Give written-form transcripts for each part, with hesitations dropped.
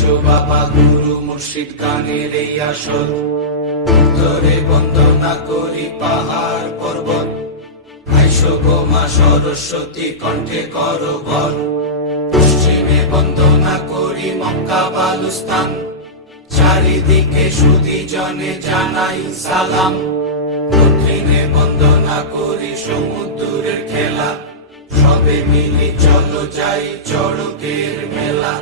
আইসো বাবা গুরু মুর্শিদ গানের এই আসর, উত্তরে বন্দনা করি পাহাড় পর্বত। আইসো গো মা সরস্বতী কণ্ঠে করো ভর, পশ্চিমে বন্দনা করি মক্কা বালুস্তান। চারিদিকে সুধী জনে জানাই সালাম, দক্ষিণে বন্দনা করি সমুদ্রের খেলা। সবে মিলি চলো যাই চড়কের মেলা।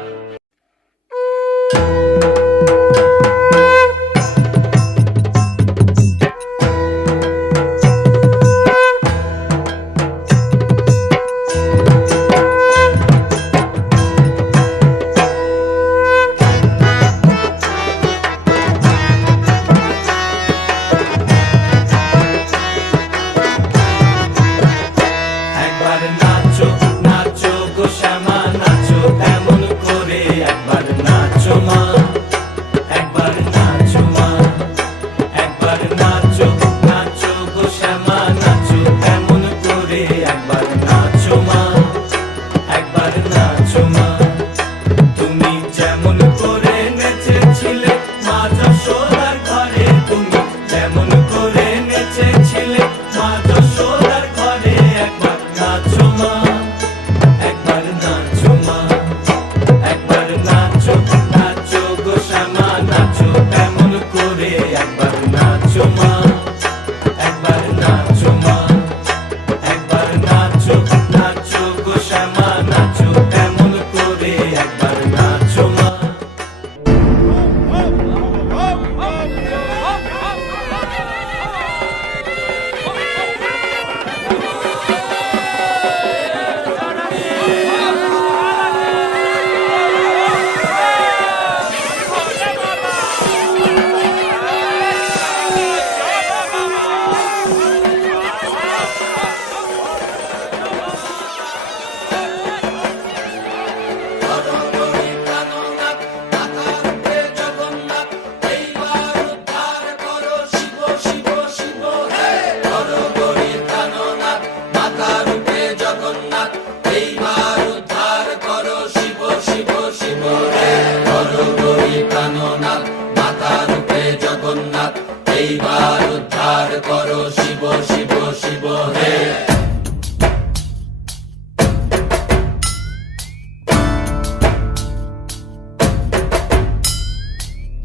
এইবার উদ্ধার করো শিব শিব শিব হে।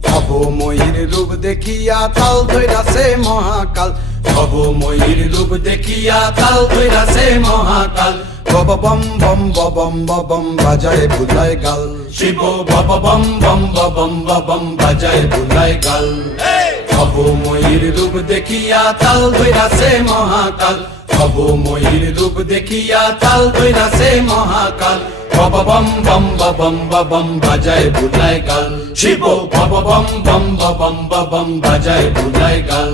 ভবময়ীর রূপ দেখিয়া তাল ধইরাছে মহাকাল, ভবময়ীর রূপ দেখিয়া তাল ধইরাছে মহাকাল। বব বম বম বম বম বাজায় বুলায় গাল, শিব বব বম বম বম বম বাজায় বুলায় গাল। ভবময়ীর রূপ দেখিয়া তাল ধইরাছে মহাকাল, ভবময়ীর রূপ দেখিয়া তাল ধইরাছে মহাকাল। বব বম বম বম বাজায় বুলায় গাল, শিব বব বম বম বম বাজায় বুলায় গাল।